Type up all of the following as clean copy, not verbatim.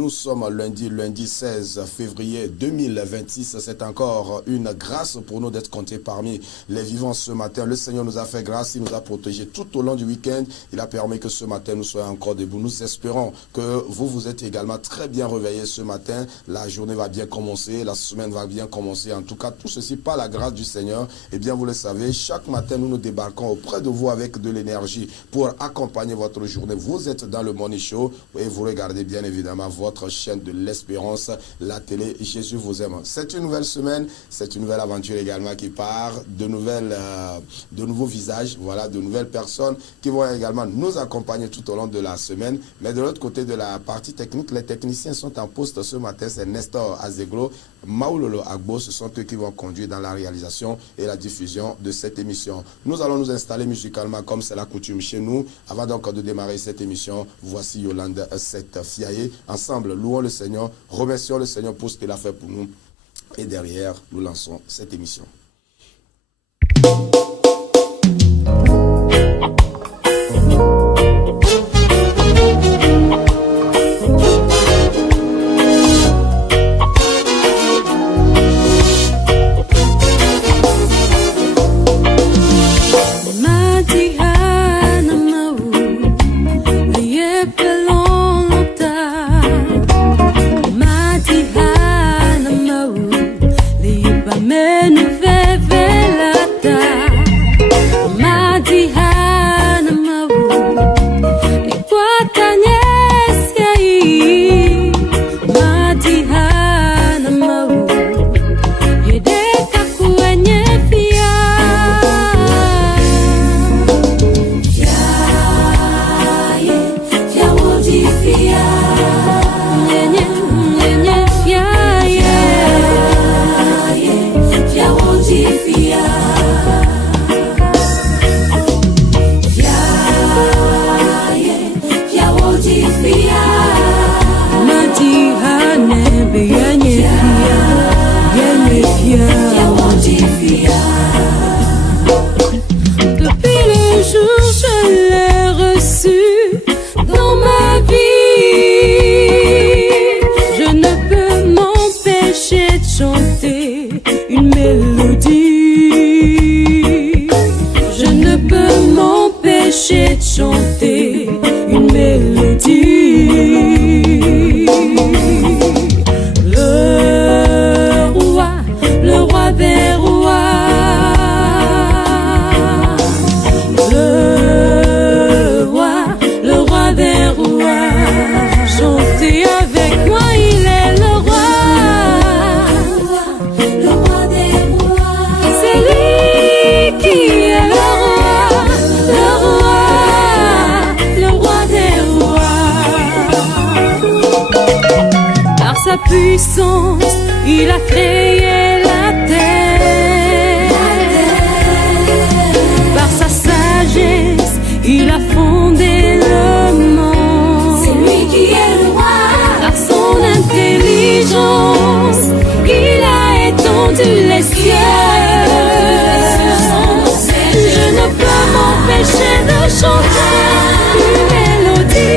Nous sommes lundi 16 février 2026. C'est encore une grâce pour nous d'être comptés parmi les vivants ce matin. Le Seigneur nous a fait grâce, il nous a protégés tout au long du week-end. Il a permis que ce matin nous soyons encore debout. Nous espérons que vous êtes également très bien réveillés ce matin. La journée va bien commencer, la semaine va bien commencer. En tout cas, tout ceci par la grâce du Seigneur. Et bien, vous le savez, chaque matin, nous nous débarquons auprès de vous avec de l'énergie pour accompagner votre journée. Vous êtes dans le Morning Show et vous regardez bien évidemment votre chaîne de l'espérance, la télé Jésus vous aime. C'est une nouvelle semaine, c'est une nouvelle aventure également qui part, de nouveaux visages, voilà, de nouvelles personnes qui vont également nous accompagner tout au long de la semaine. Mais de l'autre côté de la partie technique, les techniciens sont en poste ce matin, c'est Nestor Azeglo, Maulolo Agbo, ce sont eux qui vont conduire dans la réalisation et la diffusion de cette émission. Nous allons nous installer musicalement comme c'est la coutume chez nous. Avant donc de démarrer cette émission, voici Yolande Fiaye. Ensemble, louons le Seigneur, remercions le Seigneur pour ce qu'il a fait pour nous. Et derrière, nous lançons cette émission. Puissance, il a créé la terre. Par sa sagesse, il a fondé le monde. C'est lui qui est le roi. Par son intelligence, il a étendu les cieux. Je ne peux m'empêcher de chanter une mélodie.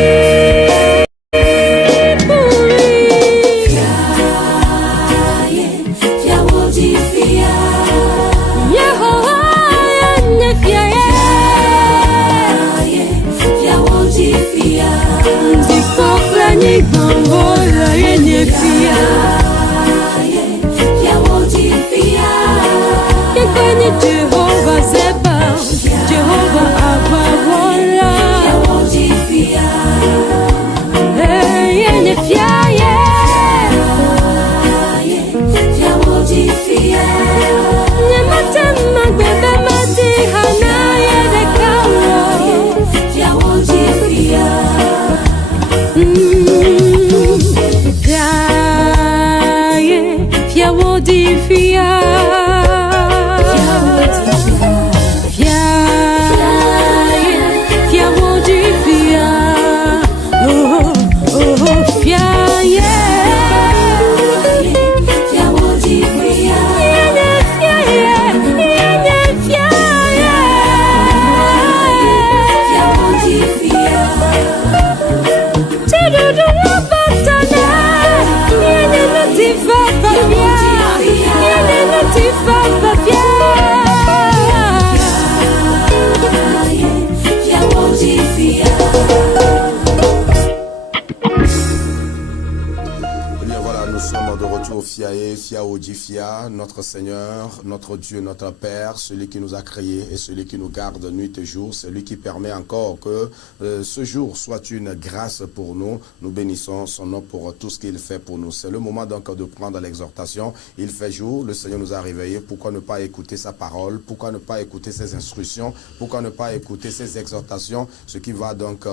Jehovah Zeba, Jehovah Abba, Fiae, Fiaodi, Fia, notre Seigneur, notre Dieu, notre Père, celui qui nous a créés et celui qui nous garde nuit et jour, celui qui permet encore que ce jour soit une grâce pour nous. Nous bénissons son nom pour tout ce qu'il fait pour nous. C'est le moment donc de prendre l'exhortation. Il fait jour, le Seigneur nous a réveillés. Pourquoi ne pas écouter sa parole? Pourquoi ne pas écouter ses instructions? Pourquoi ne pas écouter ses exhortations? Ce qui va donc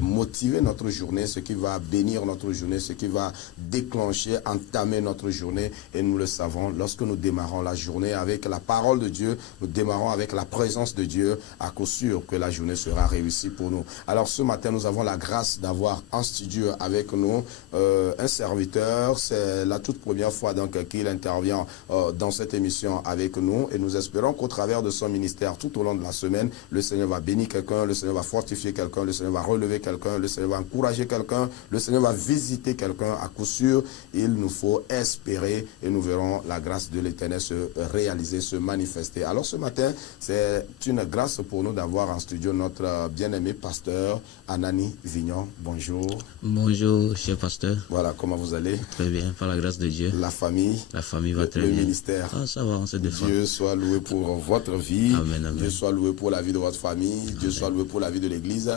motiver notre journée, ce qui va bénir notre journée, ce qui va déclencher, entamer notre journée. Et nous le savons, lorsque nous démarrons la journée avec la parole de Dieu, nous démarrons avec la présence de Dieu, à coup sûr que la journée sera réussie pour nous. Alors ce matin, nous avons la grâce d'avoir en studio avec nous un serviteur. C'est la toute première fois donc qu'il intervient dans cette émission avec nous. Et nous espérons qu'au travers de son ministère, tout au long de la semaine, le Seigneur va bénir quelqu'un, le Seigneur va fortifier quelqu'un, le Seigneur va relever quelqu'un, le Seigneur va encourager quelqu'un, le Seigneur va visiter quelqu'un. À coup sûr, il nous faut espérer et nous verrons la grâce de l'Éternel se réaliser, se manifester. Alors ce matin, c'est une grâce pour nous d'avoir en studio notre bien-aimé pasteur Anani Vignon. Bonjour. Bonjour, cher pasteur. Voilà, comment vous allez? Très bien, par la grâce de Dieu. La famille? La famille va très bien. Le ministère? Ah, ça va, on se défend. Dieu soit loué pour votre vie. Amen, amen. Dieu soit loué pour la vie de votre famille. Amen. Dieu soit loué pour la vie de l'église.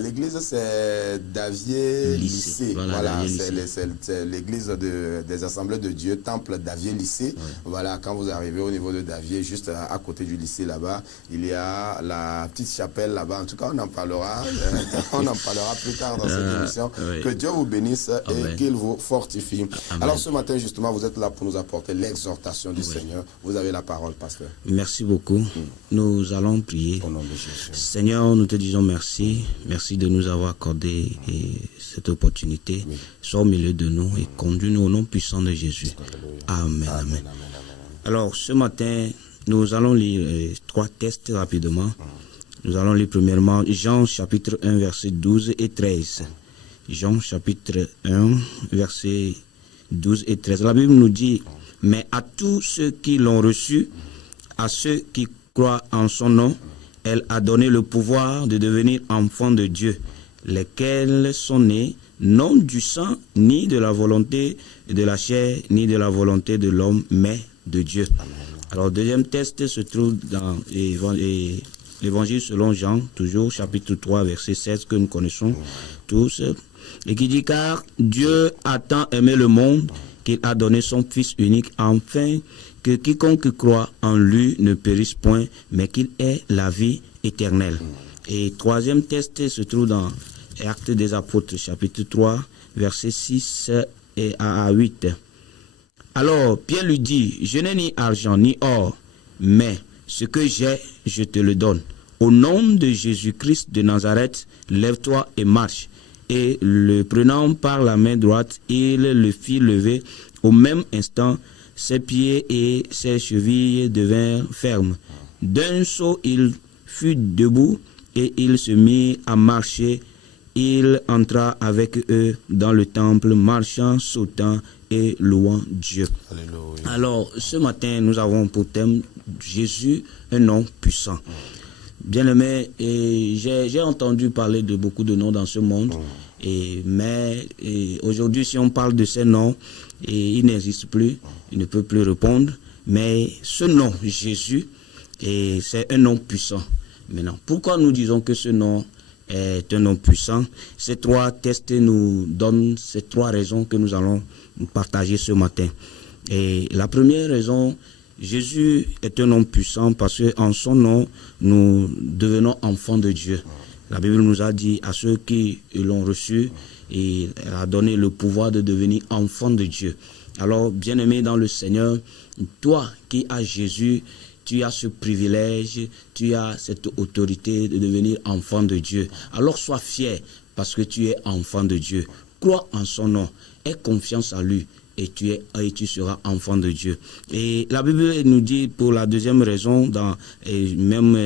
L'église, c'est Davier Lycée. Voilà, c'est l'église des Assemblées de Dieu, temple Davier Lycée. Oui. Voilà, quand vous arrivez au niveau de Davier, juste à côté du lycée là-bas, il y a la petite chapelle là-bas. En tout cas, on en parlera. On en parlera plus tard dans cette émission. Oui. Que Dieu vous bénisse et qu'il vous fortifie. Amen. Alors ce matin, justement, vous êtes là pour nous apporter l'exhortation du Seigneur. Vous avez la parole, pasteur. Merci beaucoup. Nous allons prier. Au nom de Jésus. Seigneur, nous te disons merci. Merci de nous avoir accordé cette opportunité. Oui. Sois au milieu de nous et conduis-nous au nom puissant de Jésus. Amen. Amen. Alors, ce matin, nous allons lire 3 textes rapidement. Nous allons lire premièrement Jean chapitre 1, versets 12 et 13. Jean chapitre 1, versets 12 et 13. La Bible nous dit, mais à tous ceux qui l'ont reçu, à ceux qui croient en son nom, elle a donné le pouvoir de devenir enfants de Dieu, lesquels sont nés non du sang, ni de la volonté de la chair, ni de la volonté de l'homme, mais de Dieu. Alors, deuxième texte se trouve dans l'Évangile selon Jean, toujours chapitre 3, verset 16, que nous connaissons tous, et qui dit, car Dieu a tant aimé le monde qu'il a donné son Fils unique, afin que quiconque croit en lui ne périsse point, mais qu'il ait la vie éternelle. Et troisième texte se trouve dans Actes des Apôtres, chapitre 3, versets 6 à 8. Alors Pierre lui dit, je n'ai ni argent ni or, mais ce que j'ai, je te le donne. Au nom de Jésus-Christ de Nazareth, lève-toi et marche. Et le prenant par la main droite, il le fit lever. Au même instant, ses pieds et ses chevilles devinrent fermes. D'un saut, il fut debout et il se mit à marcher. Il entra avec eux dans le temple, marchant, sautant et louant Dieu. Alléluia. Alors, ce matin, nous avons pour thème Jésus, un nom puissant. Bien-aimé, j'ai entendu parler de beaucoup de noms dans ce monde, mais aujourd'hui, si on parle de ces noms, il n'existe plus, il ne peut plus répondre, mais ce nom, Jésus, c'est un nom puissant. Maintenant, pourquoi nous disons que ce nom est un nom puissant? Ces 3 textes nous donnent ces 3 raisons que nous allons partager ce matin. Et la première raison, Jésus est un nom puissant parce qu'en son nom, nous devenons enfants de Dieu. La Bible nous a dit à ceux qui l'ont reçu, il a donné le pouvoir de devenir enfants de Dieu. Alors, bien-aimé dans le Seigneur, toi qui as Jésus, tu as ce privilège, tu as cette autorité de devenir enfant de Dieu. Alors sois fier parce que tu es enfant de Dieu. Crois en son nom, aie confiance en lui et tu seras enfant de Dieu. Et la Bible nous dit pour la deuxième raison dans le même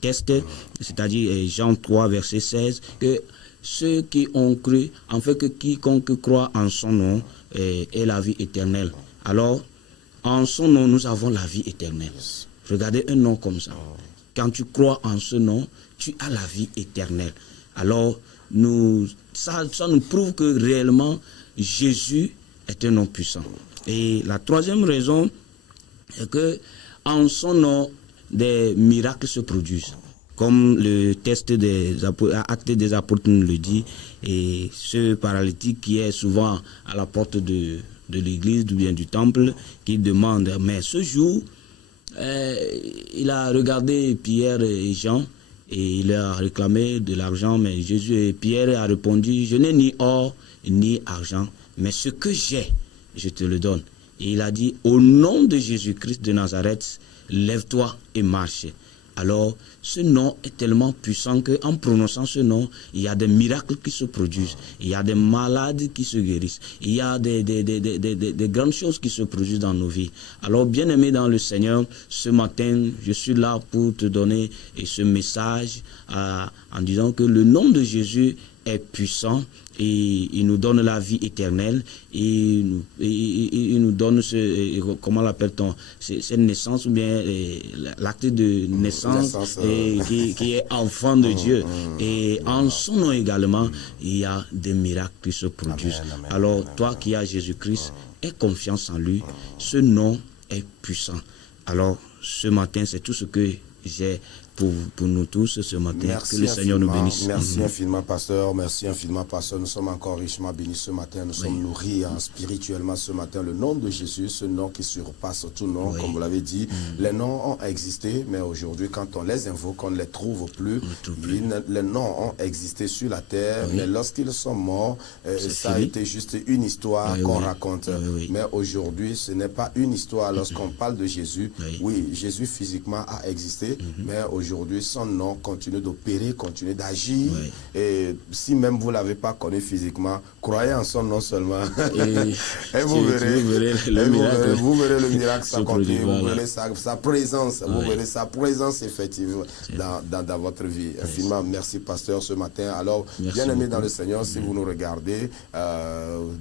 texte, c'est-à-dire Jean 3, verset 16, que ceux qui ont cru, en fait que quiconque croit en son nom ait la vie éternelle. Alors, en son nom, nous avons la vie éternelle. Regardez un nom comme ça. Quand tu crois en ce nom, tu as la vie éternelle. Alors, ça nous prouve que réellement, Jésus est un nom puissant. Et la troisième raison est que en son nom, des miracles se produisent. Comme le texte des Actes des Apôtres nous le dit, et ce paralytique qui est souvent à la porte de l'église ou bien du temple, qui demande, mais ce jour, il a regardé Pierre et Jean, et il a réclamé de l'argent, mais Jésus et Pierre a répondu, je n'ai ni or ni argent, mais ce que j'ai, je te le donne. Et il a dit, au nom de Jésus-Christ de Nazareth, lève-toi et marche. Alors, ce nom est tellement puissant qu'en prononçant ce nom, il y a des miracles qui se produisent, il y a des malades qui se guérissent, il y a des grandes choses qui se produisent dans nos vies. Alors, bien-aimé dans le Seigneur, ce matin, je suis là pour te donner ce message en disant que le nom de Jésus est puissant et il nous donne la vie éternelle et il nous donne comment l'appelle-t-on, cette naissance ou bien l'acte de naissance qui est enfant de Dieu. Et en son nom également, il y a des miracles qui se produisent. Alors toi qui as Jésus-Christ, aie confiance en lui, ce nom est puissant. Alors ce matin, c'est tout ce que j'ai pour nous tous ce matin. Merci, que le Seigneur nous bénisse. Merci infiniment, pasteur. Merci infiniment, pasteur. Nous sommes encore richement bénis ce matin. Nous sommes nourris spirituellement ce matin. Le nom de Jésus, ce nom qui surpasse tout nom, comme vous l'avez dit. Les noms ont existé, mais aujourd'hui, quand on les invoque, on ne les trouve plus. Les noms ont existé sur la terre, mais lorsqu'ils sont morts, ça a été juste une histoire qu'on raconte. Mais aujourd'hui, ce n'est pas une histoire. Lorsqu'on parle de Jésus, oui, Jésus physiquement a existé, mais aujourd'hui, son nom continue d'opérer, continue d'agir. Et si même vous ne l'avez pas connu physiquement, croyez en son nom seulement. Et vous verrez le miracle s'accomplir. Vous verrez sa présence. Vous verrez sa présence effectivement dans votre vie. Infiniment merci, pasteur, ce matin. Alors, bien-aimés dans le Seigneur, si vous nous regardez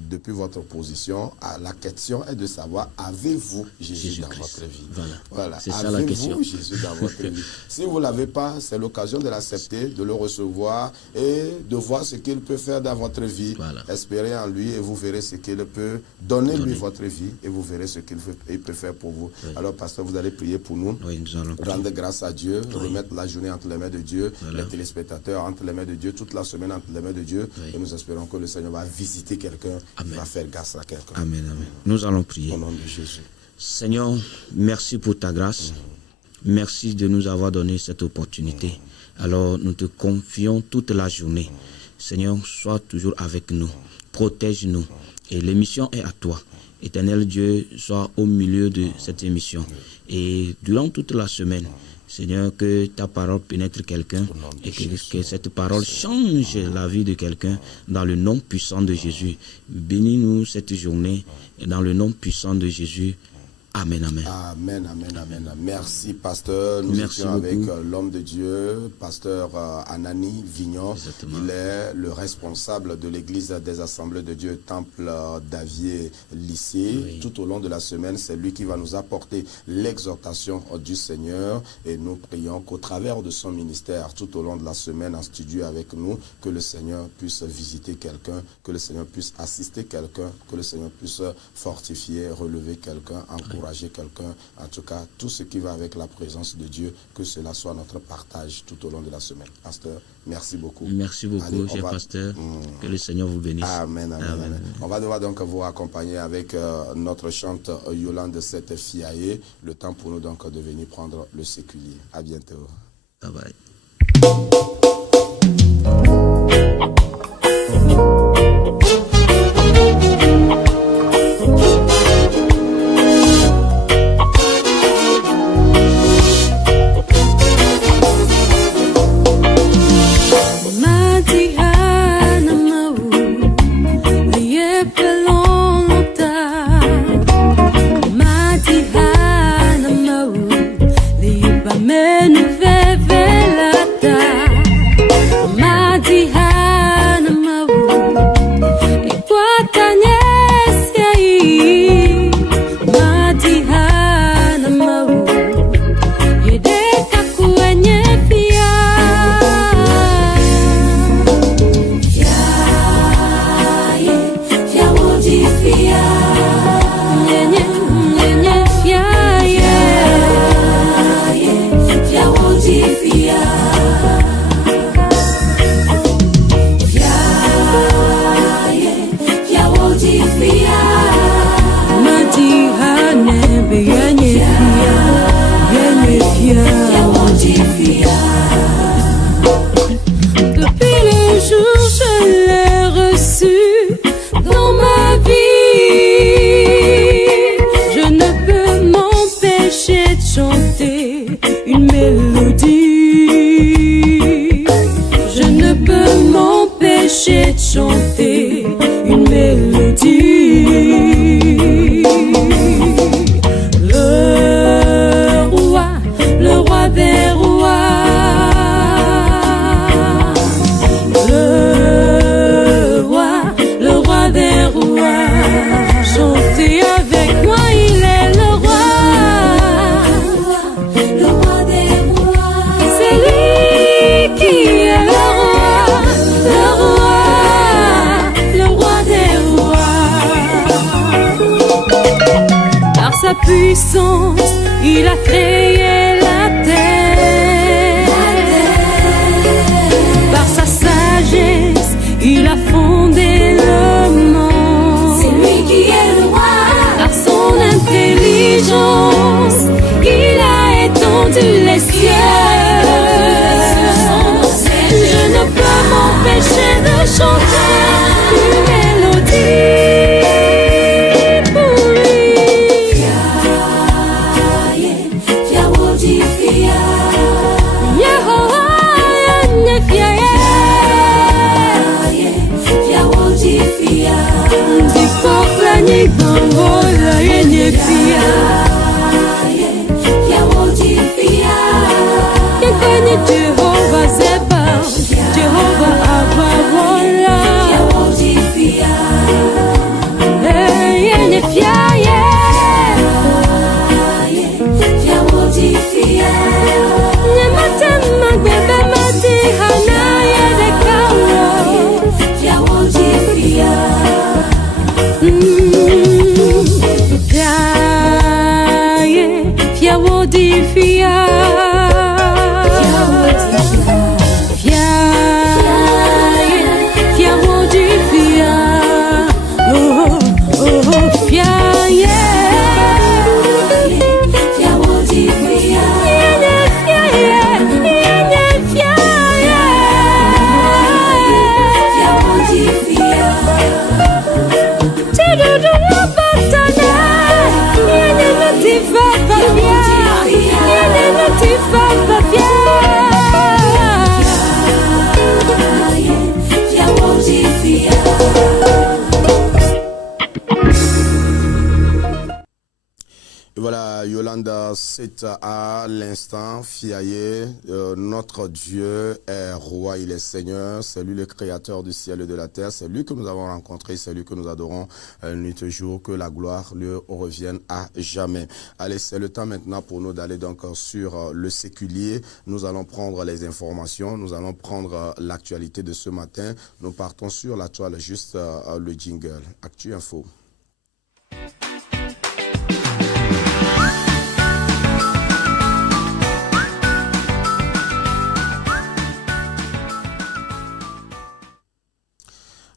depuis votre position, la question est de savoir, avez-vous Jésus dans votre vie? Voilà. C'est ça la question. Avez-vous Jésus dans votre vie? Si vous ne l'avez pas, c'est l'occasion de l'accepter, de le recevoir et de voir ce qu'il peut faire dans votre vie. Espérez en lui et vous verrez ce qu'il peut donner lui votre vie et vous verrez ce qu'il peut faire pour vous. Alors, pasteur, vous allez prier pour nous. Nous allons rendre grâce à Dieu, remettre la journée entre les mains de Dieu, les téléspectateurs entre les mains de Dieu, toute la semaine entre les mains de Dieu. Et nous espérons que le Seigneur va visiter quelqu'un, va faire grâce à quelqu'un. Amen, amen. Nous allons prier. Au nom de Jésus. Seigneur, merci pour ta grâce. Merci de nous avoir donné cette opportunité. Alors, nous te confions toute la journée. Seigneur, sois toujours avec nous. Protège-nous. Et l'émission est à toi. Éternel Dieu, sois au milieu de cette émission. Et durant toute la semaine, Seigneur, que ta parole pénètre quelqu'un et que cette parole change la vie de quelqu'un dans le nom puissant de Jésus. Bénis-nous cette journée dans le nom puissant de Jésus. Amen, amen. Amen, amen, amen. Merci, pasteur. Nous étions avec l'homme de Dieu, pasteur Anani Vignon. Exactement. Il est le responsable de l'église des Assemblées de Dieu, Temple d'Avier Lycée. Oui. Tout au long de la semaine, c'est lui qui va nous apporter l'exhortation du Seigneur. Et nous prions qu'au travers de son ministère, tout au long de la semaine, en studio avec nous, que le Seigneur puisse visiter quelqu'un, que le Seigneur puisse assister quelqu'un, que le Seigneur puisse fortifier, relever quelqu'un, encourager quelqu'un, en tout cas, tout ce qui va avec la présence de Dieu, que cela soit notre partage tout au long de la semaine. Pasteur, merci beaucoup. Merci beaucoup, cher pasteur. Que le Seigneur vous bénisse. Amen, amen, amen. On va devoir donc vous accompagner avec notre chante Yolande Cette Fiaye. Le temps pour nous donc de venir prendre le séculier. À bientôt. Bye bye. Menu vevelata sa puissance, il a créé la terre. Par sa sagesse, il a fondé le monde. C'est lui qui est le roi. Par son intelligence, il a étendu les cieux. Je ne peux m'empêcher de chanter une mélodie pour lui. Jehovah Zeba, Jehovah Abawola. Voilà, Yolanda, c'est à l'instant, Fiaye, notre Dieu est roi, il est Seigneur, c'est lui le créateur du ciel et de la terre, c'est lui que nous avons rencontré, c'est lui que nous adorons nuit et jour, que la gloire lui revienne à jamais. Allez, c'est le temps maintenant pour nous d'aller donc sur le séculier, nous allons prendre les informations, nous allons prendre l'actualité de ce matin, nous partons sur la toile, juste le jingle, Actu Info.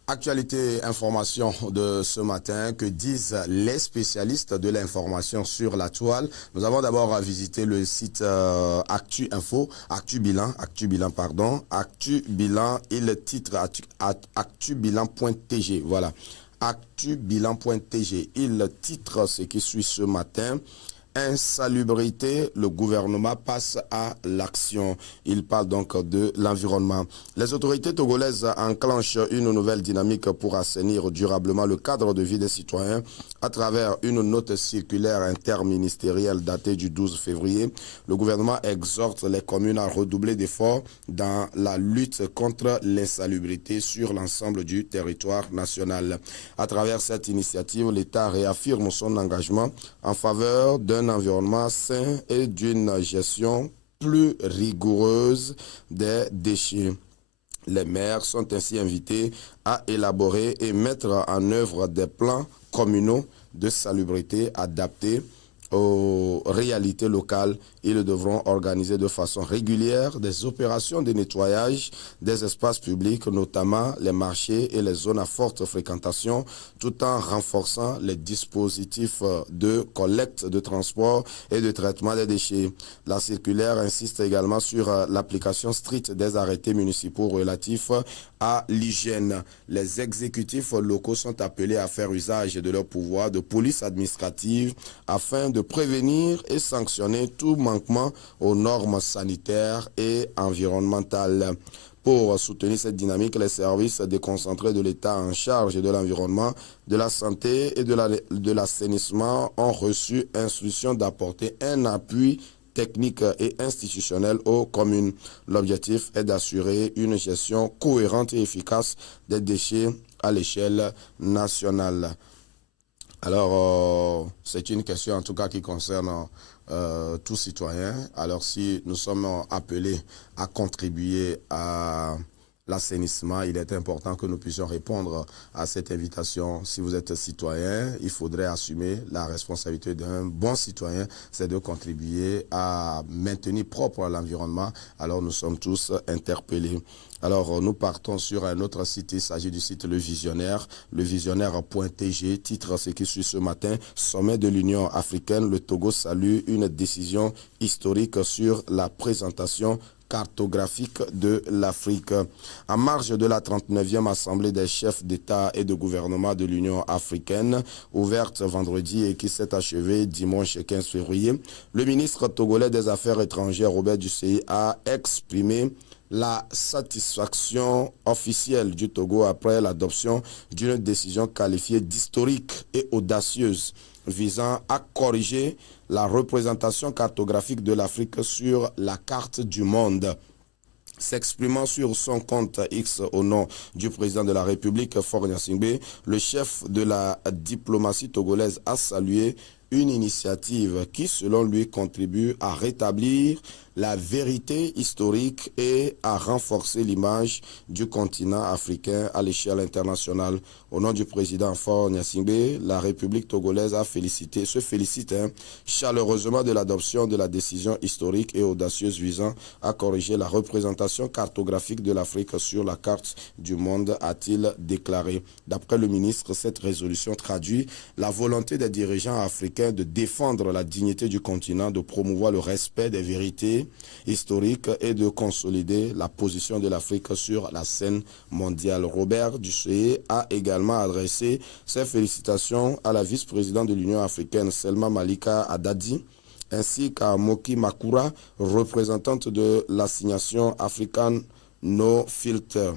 Actualité, information de ce matin, que disent les spécialistes de l'information sur la toile. Nous avons d'abord visité le site Actu Info, Actu Bilan, il titre actubilan.tg, voilà, actubilan.tg, il titre ce qui suit ce matin. Insalubrité, le gouvernement passe à l'action. Il parle donc de l'environnement. Les autorités togolaises enclenchent une nouvelle dynamique pour assainir durablement le cadre de vie des citoyens à travers une note circulaire interministérielle datée du 12 février. Le gouvernement exhorte les communes à redoubler d'efforts dans la lutte contre l'insalubrité sur l'ensemble du territoire national. À travers cette initiative, l'État réaffirme son engagement en faveur d'un environnement sain et d'une gestion plus rigoureuse des déchets. Les maires sont ainsi invités à élaborer et mettre en œuvre des plans communaux de salubrité adaptés aux réalités locales. Ils devront organiser de façon régulière des opérations de nettoyage des espaces publics, notamment les marchés et les zones à forte fréquentation, tout en renforçant les dispositifs de collecte, de transport et de traitement des déchets. La circulaire insiste également sur l'application stricte des arrêtés municipaux relatifs à l'hygiène. Les exécutifs locaux sont appelés à faire usage de leur pouvoir de police administrative afin de prévenir et sanctionner tout manquement aux normes sanitaires et environnementales. Pour soutenir cette dynamique, les services déconcentrés de l'État en charge de l'environnement, de la santé et de l'assainissement ont reçu instruction d'apporter un appui technique et institutionnel aux communes. L'objectif est d'assurer une gestion cohérente et efficace des déchets à l'échelle nationale. Alors, c'est une question en tout cas qui concerne tout citoyen. Alors, si nous sommes appelés à contribuer à l'assainissement. Il est important que nous puissions répondre à cette invitation. Si vous êtes citoyen, il faudrait assumer la responsabilité d'un bon citoyen, c'est de contribuer à maintenir propre l'environnement. Alors nous sommes tous interpellés. Alors nous partons sur un autre site, il s'agit du site Le Visionnaire, levisionnaire.tg, titre ce qui suit ce matin, sommet de l'Union africaine, le Togo salue une décision historique sur la présentation cartographique de l'Afrique. En marge de la 39e Assemblée des chefs d'État et de gouvernement de l'Union africaine, ouverte vendredi et qui s'est achevée dimanche 15 février, le ministre togolais des Affaires étrangères, Robert Dusseyi, a exprimé la satisfaction officielle du Togo après l'adoption d'une décision qualifiée d'historique et audacieuse visant à corriger la représentation cartographique de l'Afrique sur la carte du monde. S'exprimant sur son compte X au nom du président de la République, Faure Gnassingbé, le chef de la diplomatie togolaise a salué une initiative qui, selon lui, contribue à rétablir la vérité historique et à renforcer l'image du continent africain à l'échelle internationale. Au nom du président Faure Gnassingbé, la République togolaise se félicite chaleureusement de l'adoption de la décision historique et audacieuse visant à corriger la représentation cartographique de l'Afrique sur la carte du monde, a-t-il déclaré. D'après le ministre, cette résolution traduit la volonté des dirigeants africains de défendre la dignité du continent, de promouvoir le respect des vérités historique et de consolider la position de l'Afrique sur la scène mondiale. Robert Dusseyi a également adressé ses félicitations à la vice-présidente de l'Union africaine, Selma Malika Adadi, ainsi qu'à Moki Makura, représentante de l'assignation African No Filter,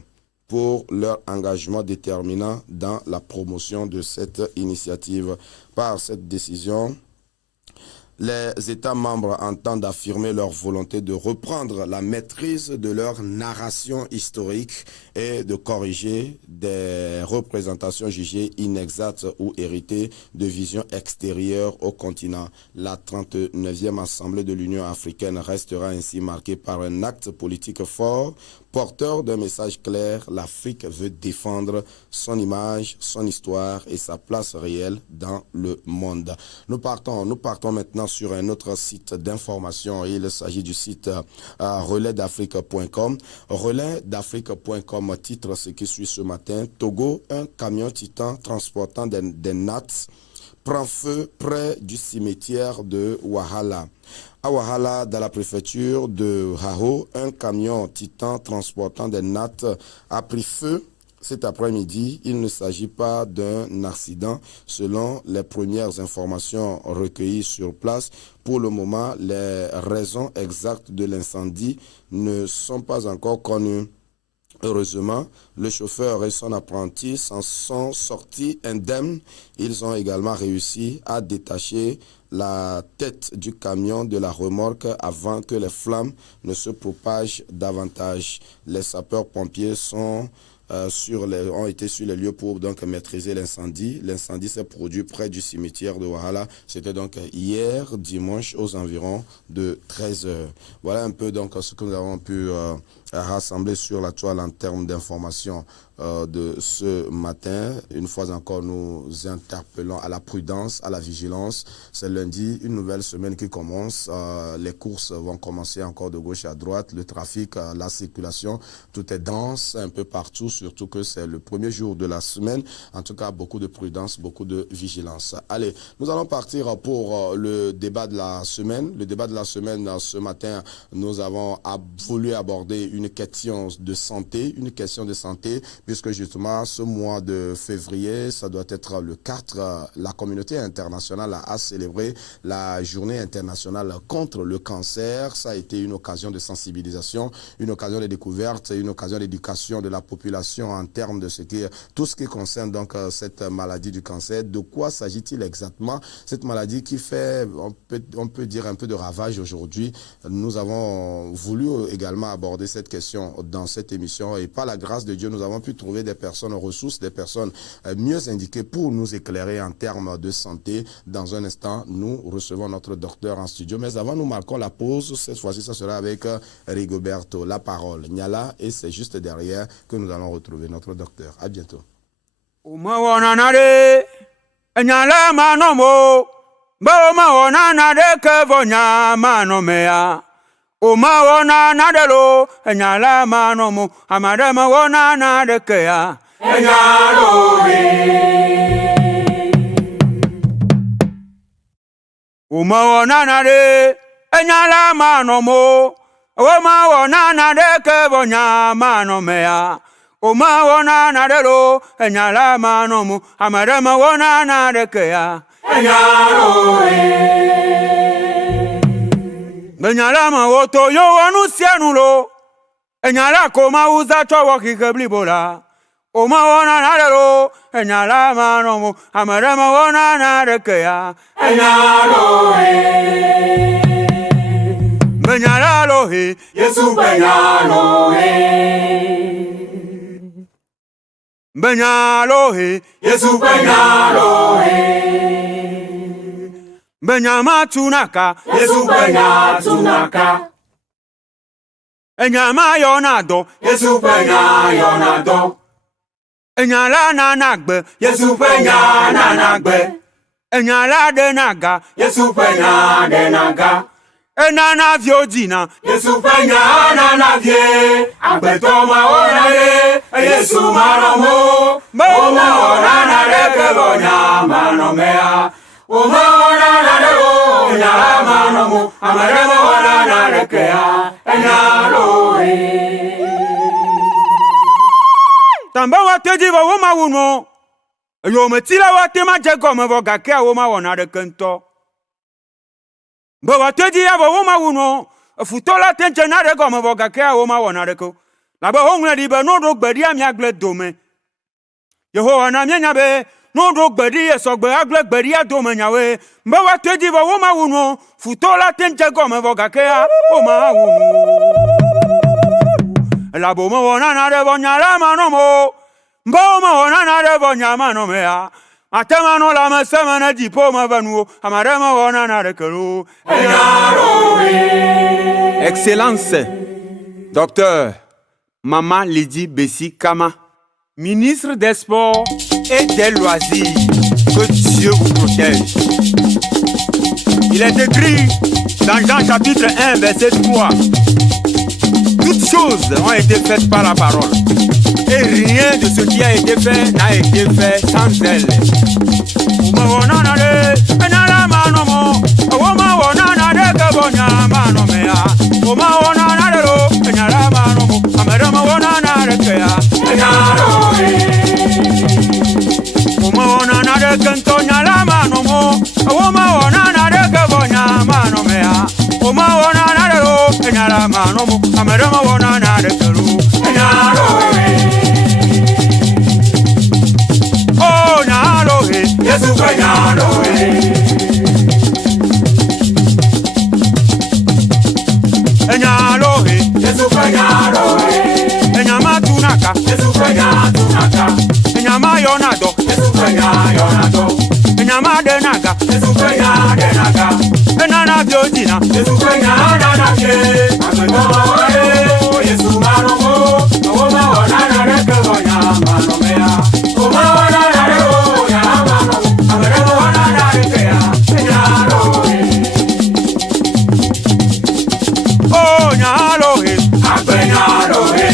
pour leur engagement déterminant dans la promotion de cette initiative. Par cette décision, les États membres entendent affirmer leur volonté de reprendre la maîtrise de leur narration historique et de corriger des représentations jugées inexactes ou héritées de visions extérieures au continent. La 39e Assemblée de l'Union africaine restera ainsi marquée par un acte politique fort, porteur d'un message clair. L'Afrique veut défendre son image, son histoire et sa place réelle dans le monde. Nous partons maintenant sur un autre site d'information. Il s'agit du site relaisdafrique.com. Relaisdafrique.com titre ce qui suit ce matin. Togo, un camion Titan transportant des nattes prend feu près du cimetière de Wahala. À Wahala, dans la préfecture de Hao, un camion Titan transportant des nattes a pris feu cet après-midi. Il ne s'agit pas d'un accident selon les premières informations recueillies sur place. Pour le moment, les raisons exactes de l'incendie ne sont pas encore connues. Heureusement, le chauffeur et son apprenti s'en sont sortis indemnes. Ils ont également réussi à détacher la tête du camion de la remorque avant que les flammes ne se propagent davantage. Les sapeurs-pompiers ont été sur les lieux pour donc maîtriser l'incendie. L'incendie s'est produit près du cimetière de Wahala. C'était donc hier dimanche aux environs de 13h. Voilà un peu donc ce que nous avons pu rassembler sur la toile en termes d'informations de ce matin. Une fois encore, nous interpellons à la prudence, à la vigilance. C'est lundi, une nouvelle semaine qui commence. Les courses vont commencer encore de gauche à droite. Le trafic, la circulation, tout est dense un peu partout, surtout que c'est le premier jour de la semaine. En tout cas, beaucoup de prudence, beaucoup de vigilance. Allez, nous allons partir pour le débat de la semaine. Le débat de la semaine, ce matin, nous avons voulu aborder une question de santé, puisque justement, ce mois de février, ça doit être le 4, la communauté internationale a célébré la journée internationale contre le cancer. Ça a été une occasion de sensibilisation, une occasion de découverte, une occasion d'éducation de la population en termes de tout ce qui concerne donc cette maladie du cancer. De quoi s'agit-il exactement? Cette maladie qui fait, on peut dire, un peu de ravage aujourd'hui. Nous avons voulu également aborder cette cette question dans cette émission et par la grâce de Dieu, nous avons pu trouver des personnes ressources, des personnes mieux indiquées pour nous éclairer en termes de santé. Dans un instant, nous recevons notre docteur en studio. Mais avant, nous marquons la pause. Cette fois-ci, ça sera avec Rigoberto, la parole, Nyala, et c'est juste derrière que nous allons retrouver notre docteur. À bientôt. Nyala manomo, baoma ona nadeke vonya manomea. Oma ona nadelo, nyala manomo, amadema ona nadekea. Nyalo Oma ona nade, nyala manomo, oma ona nadeke vonya manomea. Oma wona nadelo, nyala manomu, amadama wona nadekea. Nyalo Nyala ma woto yo wanu sianulo, nyala koma uza chowa kikeblibola. Oma wona nadelo, nyala manomu, amadama wona nadekea. Nyalo Nyala lohe, Yesu benyalo Benyalohe, Yesu benyalohe. Benyama tunaka, Yesu benyatunaka. Enyama yonado, Yesu benyayonado. Enyala nanagbe, Yesu benyananagbe. Enyala denaga, Yesu benyadenaga. Enana viodina, Yesu penya nana vie. Agbetoma onare, Yesu manomo. Oma onana reke bonya manomea. Oma onana reko nya manomo. Amarema onana rekea, enyaloe. Tamba wate diva woma wuno. Yo metila wate majeko mevoga kea woma onare kento. Bawa teji ya woma wuno futola tenche na rego me voga ke woma wona reko la ba hongla di ba no do gbedi am ya gle dome Yehowa na myanya be no do gbedi eso gbe agle gbedi ya dome nyawe bawa teji ba woma wuno futola tenche go me voga ke woma wuno la bo mo wona na re bonya la manomo mbo mo wona na re bonya manome ya Atemano la mesemana dipo mabanuo, amarema wona na rekelo. Excellence, Docteur Maman Lydie Bessi Kama, ministre des Sports et des Loisirs. Que Dieu vous protège. Il est écrit dans Jean chapitre 1, verset 3. Toutes choses ont été faites par la parole. Et rien de ce qui a été fait n'a été fait sans elle. Yesu benyalohe. Enyalohe, Yesu benyalohe. Enyama tunaka, Yesu benyatunaka. Enyama yonado, Yesu benyayonado. Enyama denaga, Yesu benyadenaga. Enana biodina, Yesu benyananake. Agbetoma Yesu manomo. Awoma onana reke bonya manomea. Oma onana reko ya manomo. Amaremo onana rekea. Enyalohe. Oh nyalohe. Agbenyalohe.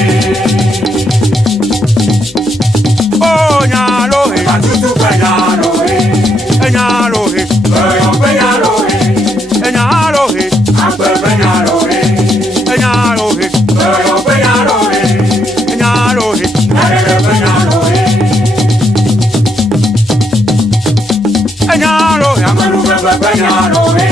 Oh nyalohe. Atutu benyalohe. Enyalohe. Eyo benyalohe. Enyalohe. Agbe benyalohe. Enyalohe. Eyo benyalohe. Enyalohe. Narere benyalohe. Enyalohe. Amanu bebe benyalohe.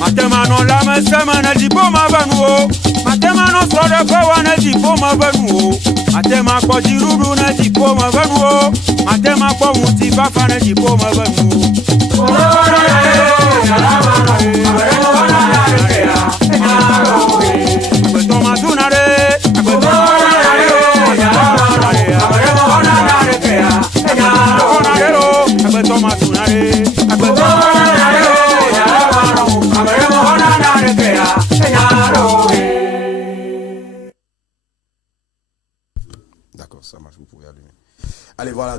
Matemano la mesemana dipoma vanuo. Matemano sode pewana dipoma vanuo. Matema kwa jirudu na dipoma vanuo. Matema kwa mutifafa na dipoma vanuo.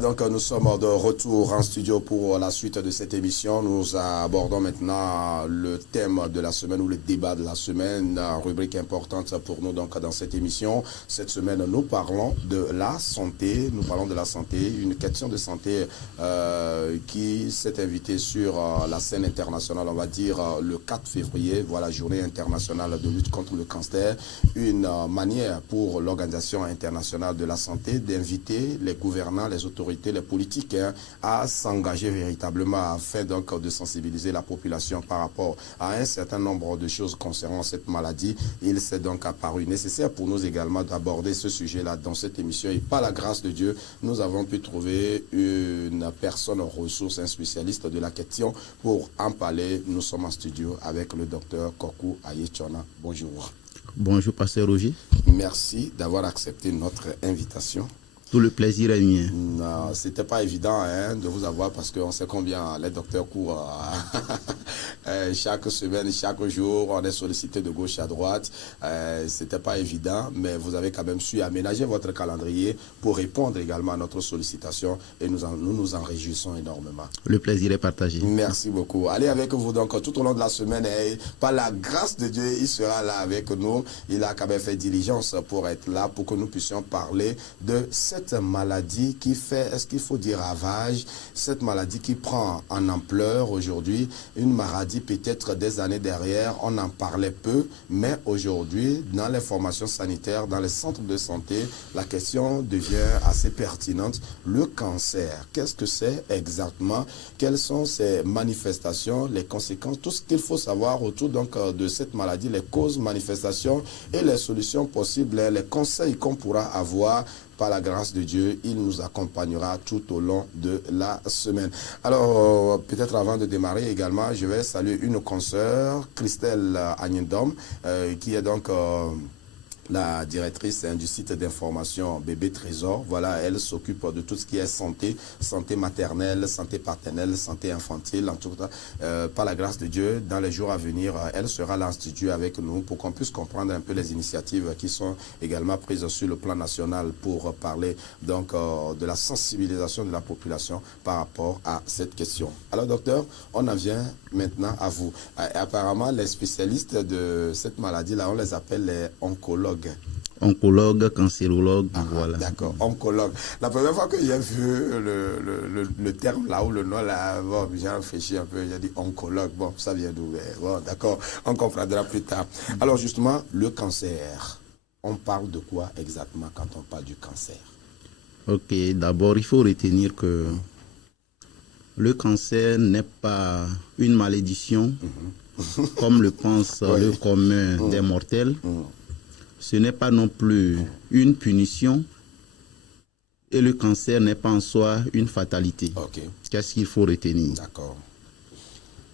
donc nous sommes de retour en studio pour la suite de cette émission. Nous abordons maintenant le thème de la semaine ou le débat de la semaine, rubrique importante pour nous donc dans cette émission. Cette semaine, nous parlons de la santé. Nous parlons de la santé, une question de santé qui s'est invitée sur la scène internationale, on va dire le 4 février, voilà, journée internationale de lutte contre le cancer. Une manière pour l'Organisation internationale de la santé d'inviter les gouvernants, les autorités, les politiques à s'engager véritablement afin donc de sensibiliser la population par rapport à un certain nombre de choses concernant cette maladie. Il s'est donc apparu nécessaire pour nous également d'aborder ce sujet-là dans cette émission et par la grâce de Dieu, nous avons pu trouver une personne ressource, un spécialiste de la question pour en parler. Nous sommes en studio avec le docteur Kokou Ayechona. Bonjour. Bonjour, pasteur Roger. Merci d'avoir accepté notre invitation. Tout le plaisir est mien. Non, c'était pas évident de vous avoir parce qu'on sait combien les docteurs courent chaque semaine, chaque jour, on est sollicité de gauche à droite. C'était pas évident, mais vous avez quand même su aménager votre calendrier pour répondre également à notre sollicitation et nous nous en réjouissons énormément. Le plaisir est partagé. Merci beaucoup. Allez avec vous donc tout au long de la semaine et par la grâce de Dieu, il sera là avec nous. Il a quand même fait diligence pour être là, pour que nous puissions parler de cette maladie qui fait, est-ce qu'il faut dire ravage, cette maladie qui prend en ampleur aujourd'hui, une maladie peut-être des années derrière, on en parlait peu, mais aujourd'hui, dans les formations sanitaires, dans les centres de santé, la question devient assez pertinente. Le cancer, qu'est-ce que c'est exactement? Quelles sont ses manifestations, les conséquences, tout ce qu'il faut savoir autour donc de cette maladie, les causes, manifestations et les solutions possibles, les conseils qu'on pourra avoir. Par la grâce de Dieu, il nous accompagnera tout au long de la semaine. Alors, peut-être avant de démarrer également, je vais saluer une consoeur, Christelle Agnendom, qui est donc la directrice du site d'information Bébé Trésor. Voilà, elle s'occupe de tout ce qui est santé, santé maternelle, santé paternelle, santé infantile. En tout cas, par la grâce de Dieu, dans les jours à venir, elle sera là en studio avec nous pour qu'on puisse comprendre un peu les initiatives qui sont également prises sur le plan national pour parler donc de la sensibilisation de la population par rapport à cette question. Alors docteur, on en vient maintenant à vous. Apparemment, les spécialistes de cette maladie-là, on les appelle les oncologues. Oncologue, cancérologue, voilà. D'accord, oncologue. La première fois que j'ai vu le terme là ou le nom là, bon, j'ai réfléchi un peu, j'ai dit oncologue. Bon, ça vient d'où? Bon, d'accord, on comprendra plus tard. Alors justement, le cancer, on parle de quoi exactement quand on parle du cancer? Ok, d'abord, il faut retenir que le cancer n'est pas une malédiction, comme le pense le commun des mortels. Ce n'est pas non plus une punition et le cancer n'est pas en soi une fatalité. Okay. Qu'est-ce qu'il faut retenir? D'accord.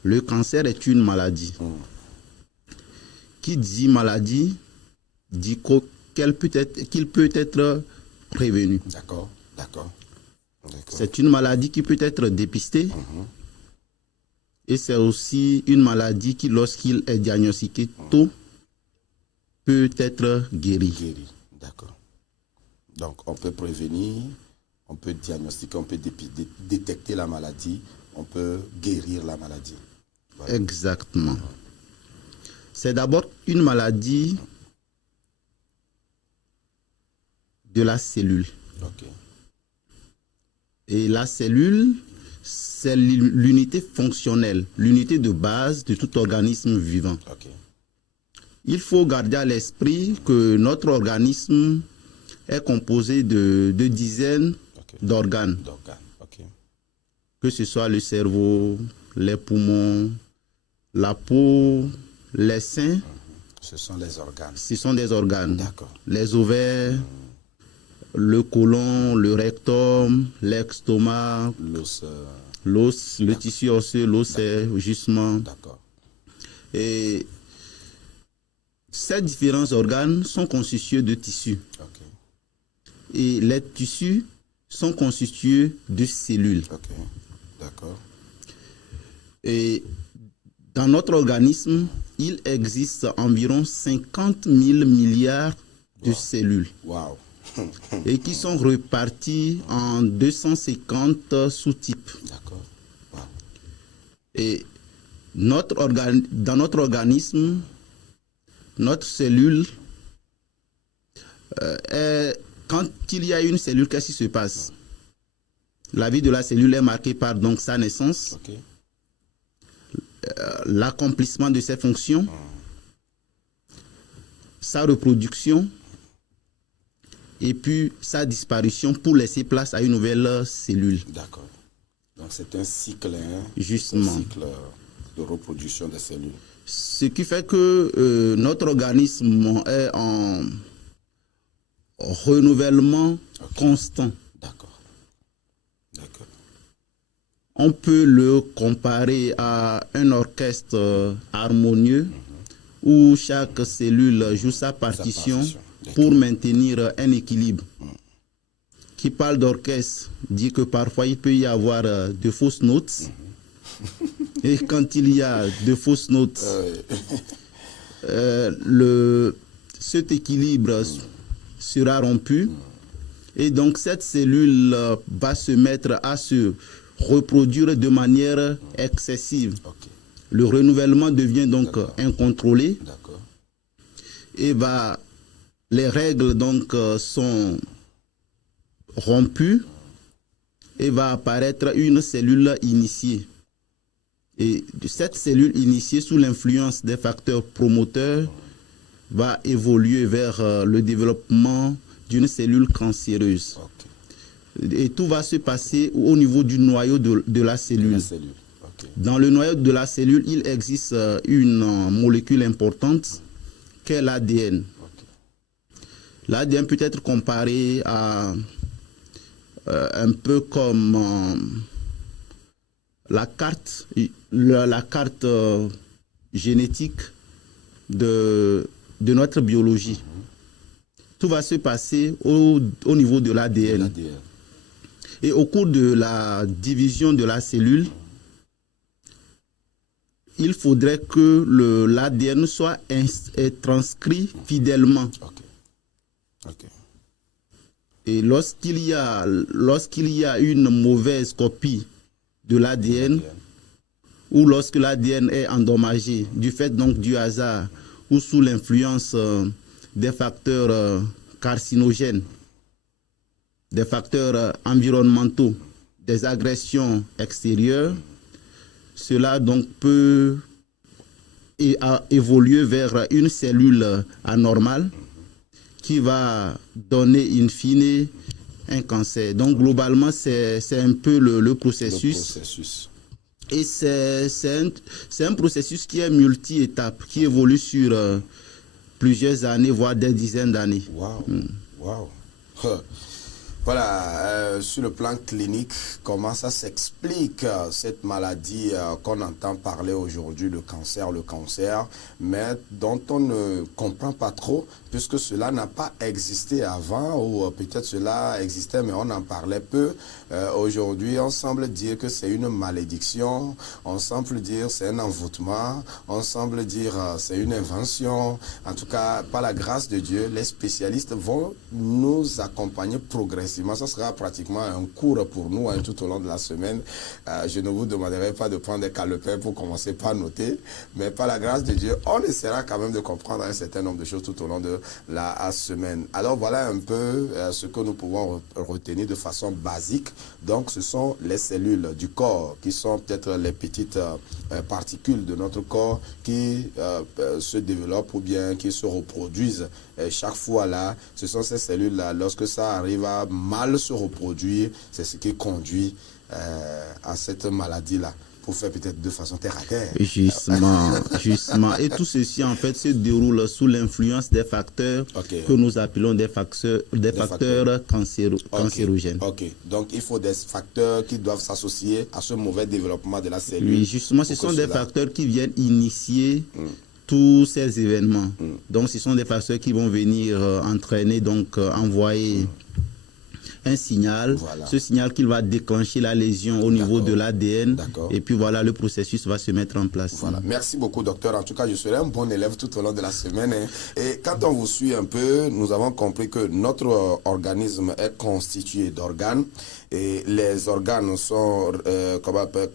Le cancer est une maladie. Qui dit maladie dit qu'il peut être prévenu. D'accord, d'accord. C'est une maladie qui peut être dépistée et c'est aussi une maladie qui, lorsqu'il est diagnostiqué tôt, peut être guéri. D'accord. Donc, on peut prévenir, on peut diagnostiquer, on peut détecter la maladie, on peut guérir la maladie. Voilà. Exactement. C'est d'abord une maladie de la cellule. Ok. Et la cellule, c'est l'unité fonctionnelle, l'unité de base de tout organisme vivant. Ok. Il faut garder à l'esprit que notre organisme est composé de dizaines d'organes. Okay. Que ce soit le cerveau, les poumons, la peau, les seins. Ce sont les organes. Ce sont des organes. D'accord. Les ovaires, le côlon, le rectum, l'estomac, l'os, le tissu osseux, l'os, justement. D'accord. Et ces différents organes sont constitués de tissus. Okay. Et les tissus sont constitués de cellules. Ok, d'accord. Et dans notre organisme, il existe environ 50 000 milliards de cellules. Wow. et qui sont repartis en 250 sous-types. D'accord. Wow. Et dans notre organisme, notre cellule, quand il y a une cellule, qu'est-ce qui se passe? La vie de la cellule est marquée par donc sa naissance, Ok. L'accomplissement de ses fonctions, sa reproduction, et puis sa disparition pour laisser place à une nouvelle cellule. D'accord. Donc c'est un cycle, hein, Justement. un cycle de reproduction des cellules. Ce qui fait que notre organisme est en renouvellement constant. D'accord. D'accord. On peut le comparer à un orchestre harmonieux où chaque cellule joue sa partition pour maintenir un équilibre. Qui parle d'orchestre dit que parfois il peut y avoir de fausses notes. Et quand il y a de fausses notes, cet équilibre sera rompu. Et donc cette cellule va se mettre à se reproduire de manière excessive. Ok. Le renouvellement devient donc incontrôlé. D'accord. Et les règles donc sont rompues et va apparaître une cellule initiée. Et cette cellule initiée sous l'influence des facteurs promoteurs va évoluer vers le développement d'une cellule cancéreuse. Ok. Et tout va se passer au niveau du noyau de la cellule. La cellule. Ok. Dans le noyau de la cellule, il existe une molécule importante qu'est l'ADN. L'ADN peut être comparé à un peu comme la carte génétique de notre biologie. Tout va se passer au niveau de l'ADN. Et au cours de la division de la cellule, il faudrait que l'ADN soit transcrit fidèlement. Ok. Ok. Et lorsqu'il y a une mauvaise copie de l'ADN, ou lorsque l'ADN est endommagé du fait donc du hasard ou sous l'influence des facteurs carcinogènes, des facteurs environnementaux, des agressions extérieures, cela donc peut évoluer vers une cellule anormale qui va donner in fine un cancer. Donc globalement, c'est un peu le processus. Et c'est un processus qui est multi-étape, qui évolue sur plusieurs années, voire des dizaines d'années. Waouh, waouh. Voilà, sur le plan clinique, comment ça s'explique, cette maladie qu'on entend parler aujourd'hui, le cancer, mais dont on ne comprend pas trop, puisque cela n'a pas existé avant, ou peut-être cela existait, mais on en parlait peu. Aujourd'hui, on semble dire que c'est une malédiction, on semble dire c'est un envoûtement, on semble dire c'est une invention. En tout cas, par la grâce de Dieu, les spécialistes vont nous accompagner progressivement. Ça sera pratiquement un cours pour nous tout au long de la semaine. Je ne vous demanderai pas de prendre des calepins pour commencer par noter, mais par la grâce de Dieu, on essaiera quand même de comprendre un certain nombre de choses tout au long de la semaine. Alors voilà un peu ce que nous pouvons retenir de façon basique. Donc ce sont les cellules du corps qui sont peut-être les petites particules de notre corps qui se développent ou bien qui se reproduisent chaque fois là. Ce sont ces cellules là, lorsque ça arrive à mal se reproduire, c'est ce qui conduit à cette maladie là, pour faire peut-être de façon terre à terre. Justement. Et tout ceci en fait se déroule sous l'influence des facteurs que nous appelons des facteurs cancérogènes. Ok, donc il faut des facteurs qui doivent s'associer à ce mauvais développement de la cellule. Oui, justement, ce sont des facteurs qui viennent initier tous ces événements. Donc ce sont des facteurs qui vont venir entraîner, donc envoyer un signal, Voilà. ce signal qui va déclencher la lésion au niveau de l'ADN. D'accord. Et puis voilà, le processus va se mettre en place. Voilà. Merci beaucoup, docteur. En tout cas, je serai un bon élève tout au long de la semaine. Hein. Et quand on vous suit un peu, nous avons compris que notre organisme est constitué d'organes. Et les organes sont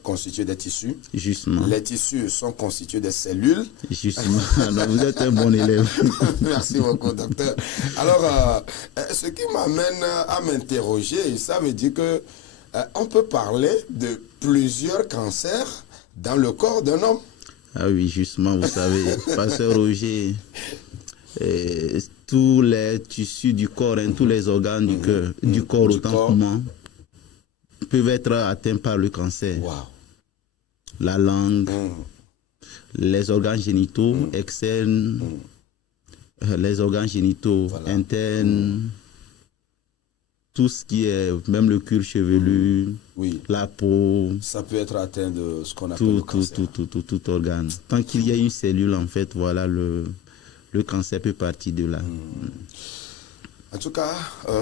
constitués des tissus. Justement. Les tissus sont constitués des cellules. Justement. Donc, vous êtes un bon élève. Merci beaucoup, docteur. Alors, ce qui m'amène à m'interroger, ça veut dire que on peut parler de plusieurs cancers dans le corps d'un homme. Ah oui, justement, vous savez, Pasteur Roger, tous les tissus du corps, tous les organes du cœur, du corps autant que moi, peuvent être atteints par le cancer. Wow. La langue, les organes génitaux externes, les organes génitaux internes, tout ce qui est, même le cuir chevelu, la peau. Ça peut être atteint de ce qu'on appelle le cancer. Tout organe. Tant qu'il y a une cellule, en fait, voilà, le cancer peut partir de là. En tout cas,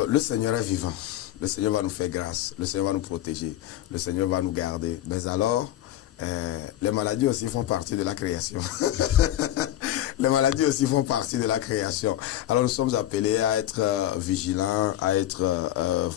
le Seigneur est vivant. Le Seigneur va nous faire grâce. Le Seigneur va nous protéger. Le Seigneur va nous garder. Mais alors, les maladies aussi font partie de la création. Les maladies aussi font partie de la création. Alors nous sommes appelés à être vigilants, à être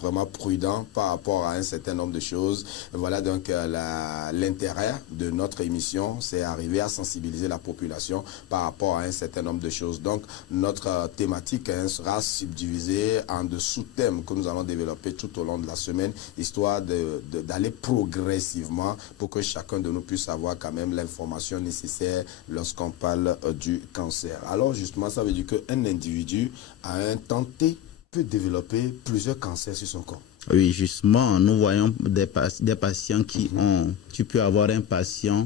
vraiment prudents par rapport à un certain nombre de choses. Voilà donc l'intérêt de notre émission, c'est arriver à sensibiliser la population par rapport à un certain nombre de choses. Donc notre thématique sera subdivisée en de sous-thèmes que nous allons développer tout au long de la semaine, histoire d'aller progressivement pour que chacun de nous puisse avoir quand même l'information nécessaire lorsqu'on parle du cancer. Alors justement, ça veut dire qu'un individu à un temps T peut développer plusieurs cancers sur son corps. Oui, justement, nous voyons des patients qui ont... Tu peux avoir un patient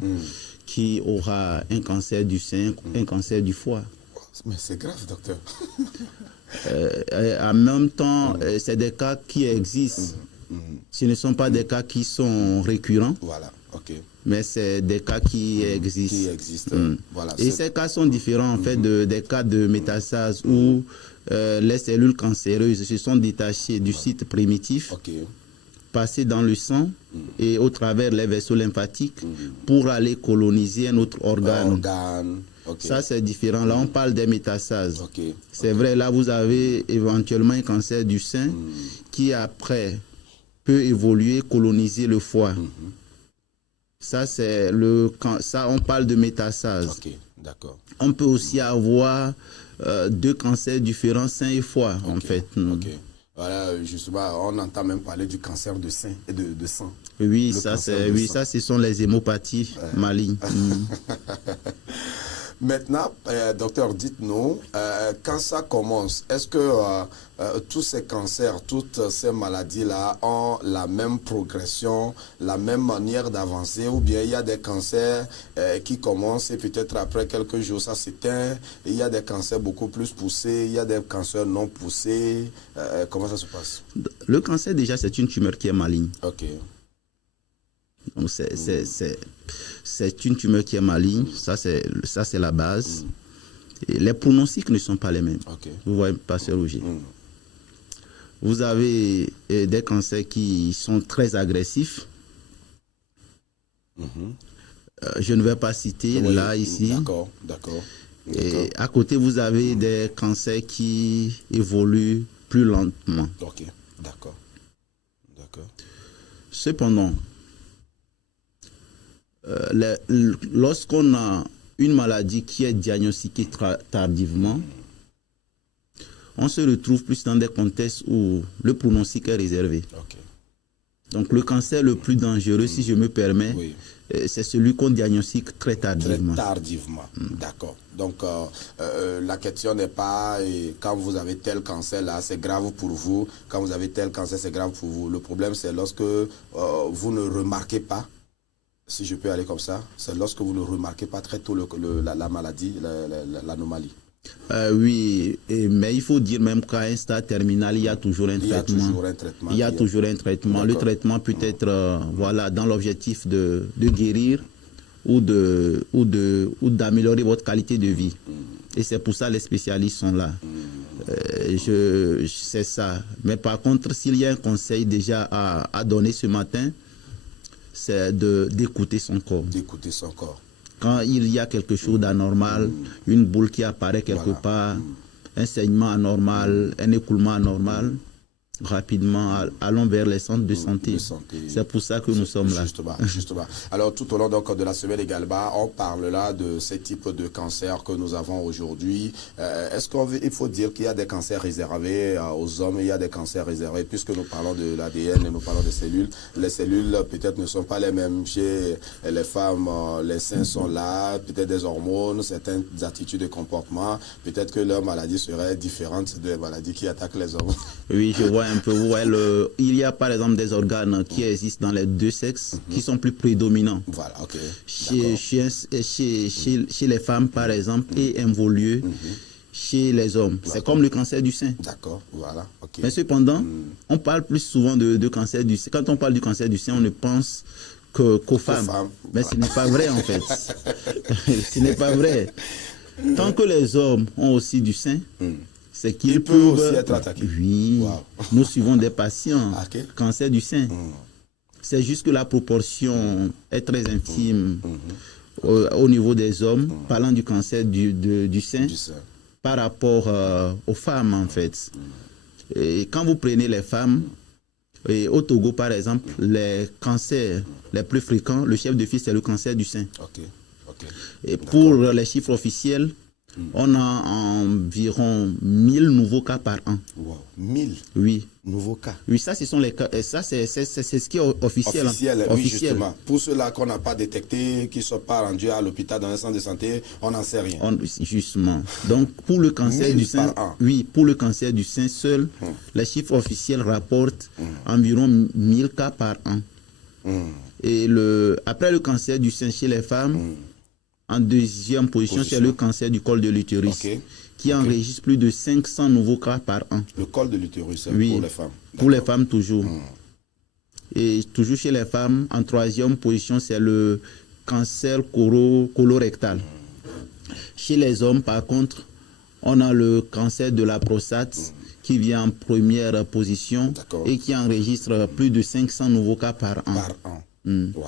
qui aura un cancer du sein, un cancer du foie. Mais c'est grave, docteur. En même temps, c'est des cas qui existent. Ce ne sont pas des cas qui sont récurrents. Voilà, ok. Mais c'est des cas qui existent. Qui existent. Voilà, et ces cas sont différents en fait des cas de métastase où les cellules cancéreuses se sont détachées du site primitif, passées dans le sang et au travers les vaisseaux lymphatiques pour aller coloniser un autre organe. Ça c'est différent. Là on parle des métastases. C'est vrai, là vous avez éventuellement un cancer du sein qui après peut évoluer, coloniser le foie. Ça, c'est ça, on parle de métastase. Ok, d'accord. On peut aussi avoir deux cancers différents, sein et foie, en fait. Ok. Voilà, justement, on entend même parler du cancer de sein et de sang. Oui, ça, ce sont les hémopathies malignes. Maintenant, docteur, dites-nous, quand ça commence, est-ce que tous ces cancers, toutes ces maladies-là ont la même progression, la même manière d'avancer, ou bien il y a des cancers qui commencent et peut-être après quelques jours ça s'éteint, il y a des cancers beaucoup plus poussés, il y a des cancers non poussés, comment ça se passe? Le cancer, déjà, c'est une tumeur qui est maligne. Ok. Donc c'est une tumeur qui est maligne, ça c'est la base. Et les pronostics ne sont pas les mêmes. Vous voyez, Pasteur Roger. Vous avez des cancers qui sont très agressifs. Je ne vais pas citer ici. D'accord. Et à côté, vous avez des cancers qui évoluent plus lentement. Ok, d'accord. Cependant, lorsqu'on a une maladie qui est diagnostiquée tardivement, on se retrouve plus dans des contextes où le pronostic est réservé. Donc le cancer le plus dangereux, si je me permets, c'est celui qu'on diagnostique très tardivement. D'accord. Donc la question n'est pas quand vous avez tel cancer là, c'est grave pour vous. Quand vous avez tel cancer, c'est grave pour vous. Le problème, c'est lorsque vous ne remarquez pas. Si je peux aller comme ça, c'est lorsque vous ne remarquez pas très tôt la maladie, l'anomalie. Oui, mais il faut dire même qu'à un stade terminal, il y a toujours un traitement. Il y a toujours un traitement. Le traitement peut être dans l'objectif de guérir ou d'améliorer votre qualité de vie. Et c'est pour ça que les spécialistes sont là. C'est ça. Mais par contre, s'il y a un conseil déjà à donner ce matin, c'est d'écouter son corps. D'écouter son corps. Quand il y a quelque chose d'anormal, une boule qui apparaît quelque part, un saignement anormal, un écoulement anormal, rapidement, allons vers les centres de santé. C'est pour ça que nous sommes là. Justement. Alors, tout au long donc, de la semaine également, on parle là de ces types de cancers que nous avons aujourd'hui. Est-ce qu'il faut dire qu'il y a des cancers réservés aux hommes, il y a des cancers réservés, puisque nous parlons de l'ADN et nous parlons des cellules. Les cellules, peut-être, ne sont pas les mêmes chez les femmes. Les seins sont là, peut-être des hormones, certaines attitudes de comportement. Peut-être que leur maladie serait différente des maladies qui attaquent les hommes. Oui, je vois un peu. Il y a par exemple des organes qui existent dans les deux sexes qui sont plus prédominants. Voilà, ok. Chez les femmes, par exemple, et involués chez les hommes. C'est comme le cancer du sein. D'accord, voilà, ok. Mais cependant, on parle plus souvent de cancer du sein. Quand on parle du cancer du sein, on ne pense qu'aux femmes. Mais ce n'est pas vrai, en fait. Ce n'est pas vrai. Tant que les hommes ont aussi du sein, c'est qu'ils peuvent aussi être attaqués. Oui, nous suivons des patients cancer du sein. C'est juste que la proportion est très infime au niveau des hommes, parlant du cancer du sein, par rapport aux femmes en fait. Et quand vous prenez les femmes, et au Togo par exemple, les cancers les plus fréquents, le chef de file c'est le cancer du sein. Et pour les chiffres officiels, on a environ 1000 nouveaux cas par an. Wow. 1000 Oui. nouveaux cas. Oui, ça, ce sont les cas. Ça, c'est ce qui est officiel. Oui, justement. Pour ceux-là qu'on n'a pas détectés, qui ne sont pas rendus à l'hôpital dans un centre de santé, on n'en sait rien. Justement. Donc, pour le cancer du sein, pour le cancer du sein seul, les chiffres officiels rapportent environ 1000 cas par an. Et après le cancer du sein chez les femmes, en deuxième position, c'est le cancer du col de l'utérus, qui enregistre plus de 500 nouveaux cas par an. Le col de l'utérus, pour les femmes. Pour les femmes, toujours. Et toujours chez les femmes, en troisième position, c'est le cancer colorectal. Chez les hommes, par contre, on a le cancer de la prostate qui vient en première position et qui enregistre plus de 500 nouveaux cas par an. Wow.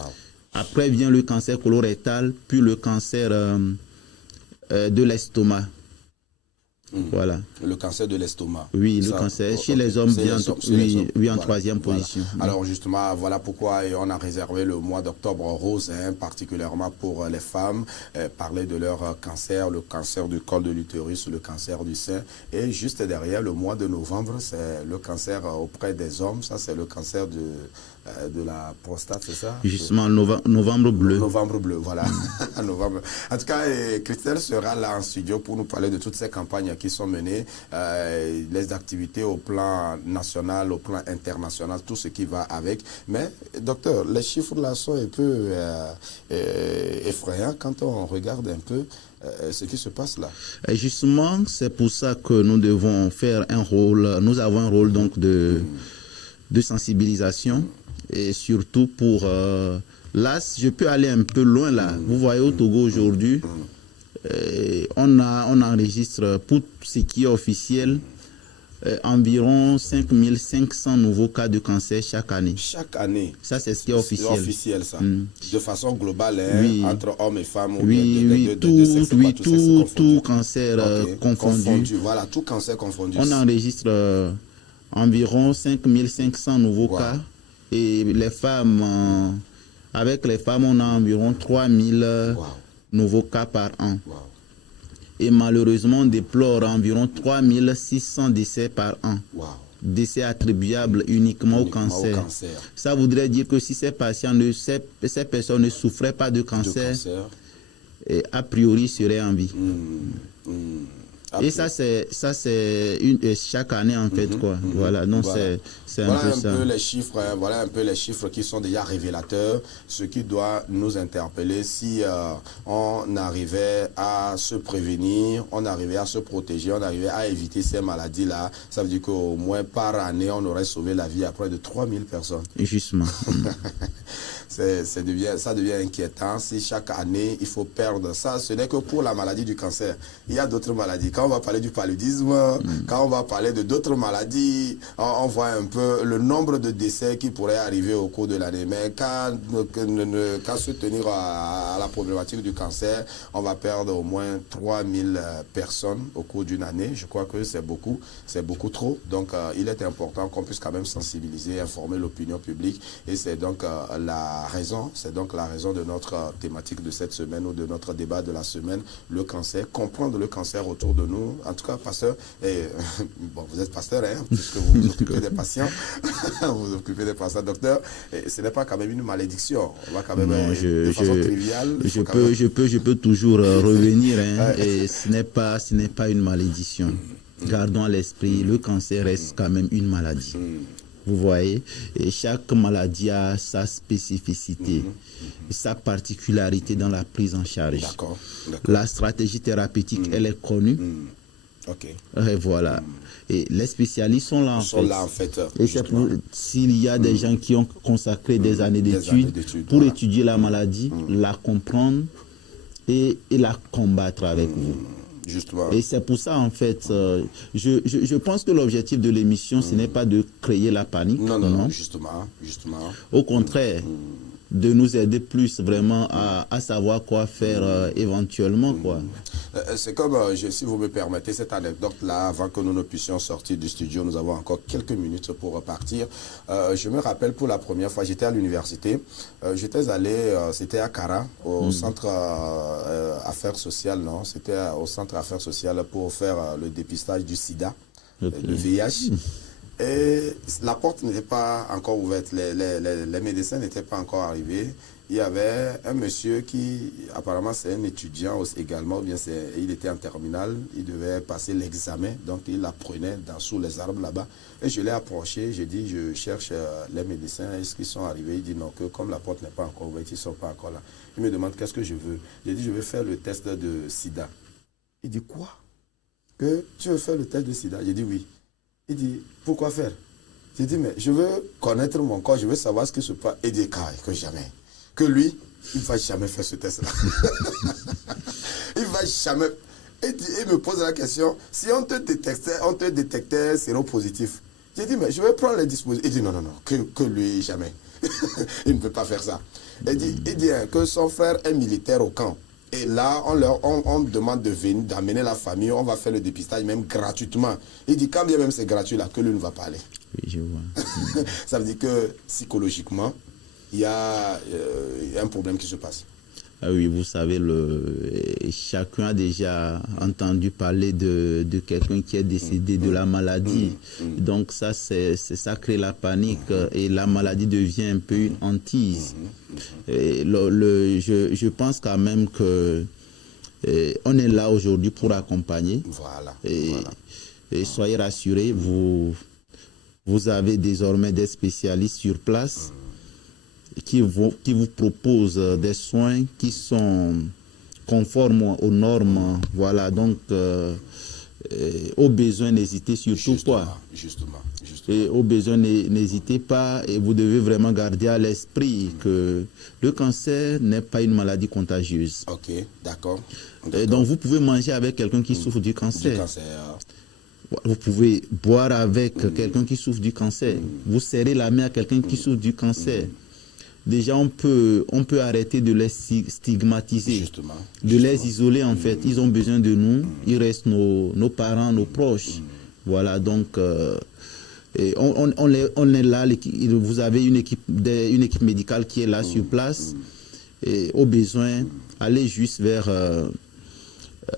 Après vient le cancer colorectal, puis le cancer de l'estomac. Voilà. Le cancer de l'estomac. Oui, le cancer. Chez les hommes, en troisième position. Alors justement, voilà pourquoi on a réservé le mois d'octobre rose, particulièrement pour les femmes, parler de leur cancer, le cancer du col de l'utérus, le cancer du sein. Et juste derrière, le mois de novembre, c'est le cancer auprès des hommes. Ça, c'est le cancer de la prostate, c'est ça? Justement, novembre bleu. Novembre bleu, voilà. Novembre. En tout cas, Christelle sera là en studio pour nous parler de toutes ces campagnes qui sont menées, les activités au plan national, au plan international, tout ce qui va avec. Mais, docteur, les chiffres là sont un peu effrayants quand on regarde un peu ce qui se passe là. Et justement, c'est pour ça que nous devons faire un rôle, nous avons un rôle donc de sensibilisation. Et surtout pour... là, je peux aller un peu loin là. Vous voyez au Togo aujourd'hui, on enregistre pour ce qui est officiel environ 5500 nouveaux cas de cancer chaque année. Chaque année. Ça, c'est ce qui est officiel. C'est officiel, ça. De façon globale, entre hommes et femmes. Tout cancer confondu. Voilà, tout cancer confondu. On enregistre environ 5500 nouveaux cas. Et les femmes, avec les femmes, on a environ 3000 nouveaux cas par an. Et malheureusement, on déplore environ 3600 décès par an. Décès attribuables uniquement au cancer. Ça voudrait dire que si ces personnes ne souffraient pas de cancer, et a priori seraient en vie. Et ça c'est chaque année en fait quoi. Voilà, donc c'est un peu ça. Voilà un peu les chiffres qui sont déjà révélateurs, ce qui doit nous interpeller si on arrivait à se prévenir, on arrivait à se protéger, on arrivait à éviter ces maladies là. Ça veut dire qu'au moins par année on aurait sauvé la vie à près de 3000 personnes. Justement. ça devient inquiétant. Si chaque année, il faut perdre ça, ce n'est que pour la maladie du cancer. Il y a d'autres maladies. Quand on va parler du paludisme, quand on va parler de d'autres maladies, on voit un peu le nombre de décès qui pourraient arriver au cours de l'année. Mais qu'à se tenir à la problématique du cancer, on va perdre au moins 3000 personnes au cours d'une année. Je crois que c'est beaucoup trop. Donc, il est important qu'on puisse quand même sensibiliser, informer l'opinion publique. Et c'est donc la raison de notre thématique de cette semaine ou de notre débat de la semaine, le cancer, comprendre le cancer autour de nous. En tout cas, pasteur, bon, vous êtes pasteur, hein, puisque vous vous occupez des patients, vous vous occupez des patients, docteur. Et ce n'est pas quand même une malédiction. On va quand même, de façon triviale. Je peux toujours revenir, hein, et ce n'est pas une malédiction. Gardons à l'esprit, le cancer reste quand même une maladie. Vous voyez, et chaque maladie a sa spécificité, sa particularité dans la prise en charge. D'accord. La stratégie thérapeutique, elle est connue. Et voilà. Et les spécialistes sont là en fait. Et c'est pour s'il y a des gens qui ont consacré des années d'études pour étudier la maladie, la comprendre et la combattre avec vous. Justement. Et c'est pour ça, en fait, je pense que l'objectif de l'émission, ce n'est pas de créer la panique. Non, justement. Au contraire, de nous aider plus vraiment à savoir quoi faire éventuellement, quoi. C'est comme, si vous me permettez, cette anecdote-là, avant que nous ne puissions sortir du studio, nous avons encore quelques minutes pour repartir. Je me rappelle pour la première fois, j'étais à l'université, j'étais allé, c'était à Cara, au centre affaires sociales, non, c'était au centre affaires sociales pour faire le dépistage du sida, le VIH. Et la porte n'était pas encore ouverte, les médecins n'étaient pas encore arrivés. Il y avait un monsieur qui, apparemment c'est un étudiant également, ou bien il était en terminale, il devait passer l'examen, donc il apprenait sous les arbres là-bas. Et je l'ai approché, j'ai dit, je cherche les médecins, est-ce qu'ils sont arrivés? Il dit non, que comme la porte n'est pas encore ouverte, ils ne sont pas encore là. Il me demande qu'est-ce que je veux. J'ai dit, je veux faire le test de sida. Il dit, quoi? Que tu veux faire le test de sida? J'ai dit, oui. Il dit, pourquoi faire? J'ai dit, mais je veux connaître mon corps, je veux savoir ce qui se passe. Il dit, que jamais. Que lui, il ne va jamais faire ce test-là. Il ne va jamais. Il me pose la question, si on te détectait séropositif. J'ai dit, mais je vais prendre les dispositions. Il dit, non, que lui, jamais. Il ne peut pas faire ça. Il dit que son frère est militaire au camp. Et là, on demande d'amener la famille, on va faire le dépistage même gratuitement. Il dit, quand bien même c'est gratuit là, que lui ne va pas aller. Oui, je vois. Ça veut dire que psychologiquement, il y a un problème qui se passe. Ah oui, vous savez, chacun a déjà entendu parler de quelqu'un qui est décédé de la maladie. Donc ça crée la panique et la maladie devient un peu une hantise. Et je pense quand même que on est là aujourd'hui pour accompagner. Voilà. Et soyez rassurés, vous avez désormais des spécialistes sur place qui vous proposent des soins qui sont conformes aux normes. Voilà, donc au besoin, n'hésitez surtout pas. Justement. Et au besoin, n'hésitez pas, et vous devez vraiment garder à l'esprit que le cancer n'est pas une maladie contagieuse. Ok, d'accord. Et donc vous pouvez manger avec quelqu'un qui souffre du cancer. Vous pouvez boire avec quelqu'un qui souffre du cancer. Vous serrez la main à quelqu'un qui souffre du cancer. Déjà, on peut arrêter de les stigmatiser, de les isoler en fait. Ils ont besoin de nous, ils restent nos parents, nos proches. Voilà, donc on est là, vous avez une équipe médicale qui est là sur place. Et au besoin, allez juste vers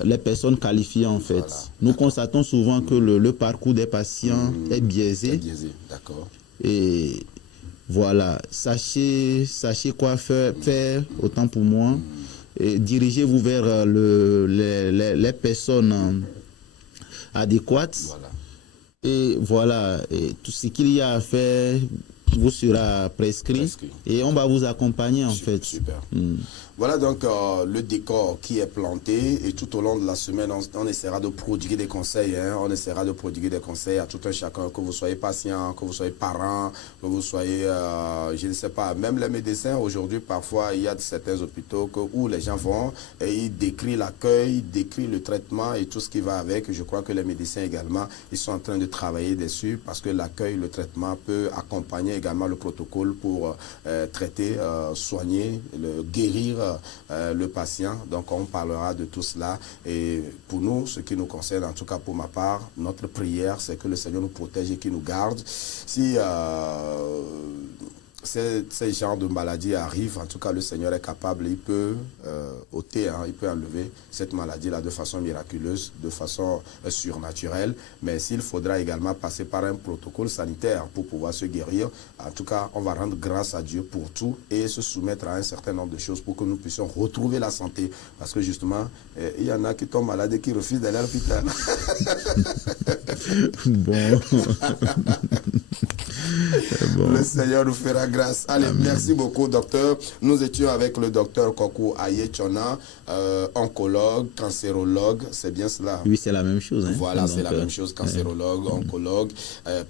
les personnes qualifiées en fait. Voilà. Nous constatons souvent que le parcours des patients est biaisé. D'accord. Et voilà, sachez quoi faire, autant pour moi. Et dirigez-vous vers les personnes adéquates. Voilà. Et voilà, et tout ce qu'il y a à faire, vous sera prescrit. Et on va vous accompagner en fait. Super. Voilà donc le décor qui est planté et tout au long de la semaine, on essaiera de prodiguer des conseils. On essaiera de prodiguer des conseils à tout un chacun, que vous soyez patient, que vous soyez parent, que vous soyez, je ne sais pas, même les médecins aujourd'hui, parfois il y a certains hôpitaux où les gens vont et ils décrivent l'accueil, ils décrivent le traitement et tout ce qui va avec. Je crois que les médecins également, ils sont en train de travailler dessus parce que l'accueil, le traitement peut accompagner également le protocole pour traiter, soigner, guérir le patient. Donc on parlera de tout cela et pour nous, ce qui nous concerne, en tout cas pour ma part, notre prière, c'est que le Seigneur nous protège et qu'il nous garde. Si ces genres de maladies arrivent, en tout cas le Seigneur est capable, il peut ôter, il peut enlever cette maladie-là de façon miraculeuse, de façon surnaturelle, mais s'il faudra également passer par un protocole sanitaire pour pouvoir se guérir, en tout cas on va rendre grâce à Dieu pour tout et se soumettre à un certain nombre de choses pour que nous puissions retrouver la santé, parce que justement il y en a qui tombent malades et qui refusent d'aller à l'hôpital. Bon. Le Seigneur nous fera grâce. Allez, merci beaucoup, docteur. Nous étions avec le docteur Kokou Ayechona, oncologue, cancérologue. C'est bien cela? Oui, c'est la même chose. Voilà, c'est la même chose, cancérologue, oncologue.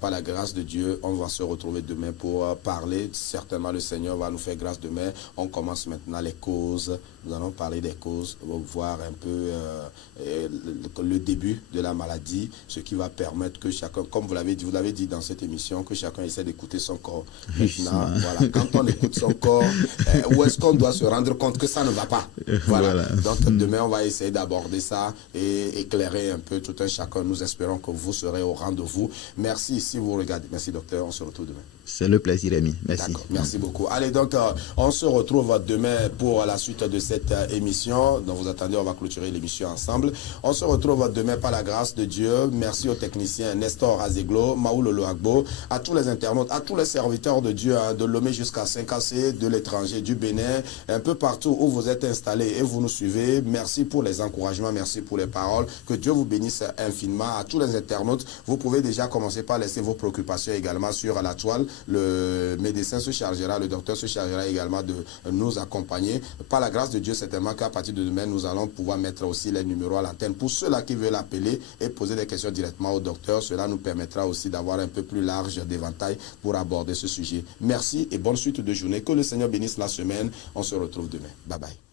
Par la grâce de Dieu, on va se retrouver demain pour parler. Certainement, le Seigneur va nous faire grâce demain. On commence maintenant les causes. Nous allons parler des causes, voir un peu le début de la maladie, ce qui va permettre que chacun, comme vous l'avez dit dans cette émission, que chacun essaie d'écouter son corps. Maintenant, voilà, quand on écoute son corps, où est-ce qu'on doit se rendre compte que ça ne va pas? Voilà. Donc demain, on va essayer d'aborder ça et éclairer un peu tout un chacun. Nous espérons que vous serez au rendez-vous. Merci si vous regardez. Merci docteur, on se retrouve demain. C'est le plaisir, Rémi. Merci. D'accord, merci beaucoup. Allez, donc, on se retrouve demain pour la suite de cette émission. Donc, vous attendez, on va clôturer l'émission ensemble. On se retrouve demain par la grâce de Dieu. Merci aux techniciens Nestor Azeglo, Maoul Loagbo, à tous les internautes, à tous les serviteurs de Dieu, de Lomé jusqu'à 5AC, de l'étranger, du Bénin, un peu partout où vous êtes installés et vous nous suivez. Merci pour les encouragements, merci pour les paroles. Que Dieu vous bénisse infiniment. À tous les internautes, vous pouvez déjà commencer par laisser vos préoccupations également sur la toile. Le médecin se chargera, le docteur se chargera également de nous accompagner. Par la grâce de Dieu, certainement qu'à partir de demain, nous allons pouvoir mettre aussi les numéros à l'antenne pour ceux-là qui veulent appeler et poser des questions directement au docteur. Cela nous permettra aussi d'avoir un peu plus large d'éventail pour aborder ce sujet. Merci et bonne suite de journée. Que le Seigneur bénisse la semaine. On se retrouve demain. Bye bye.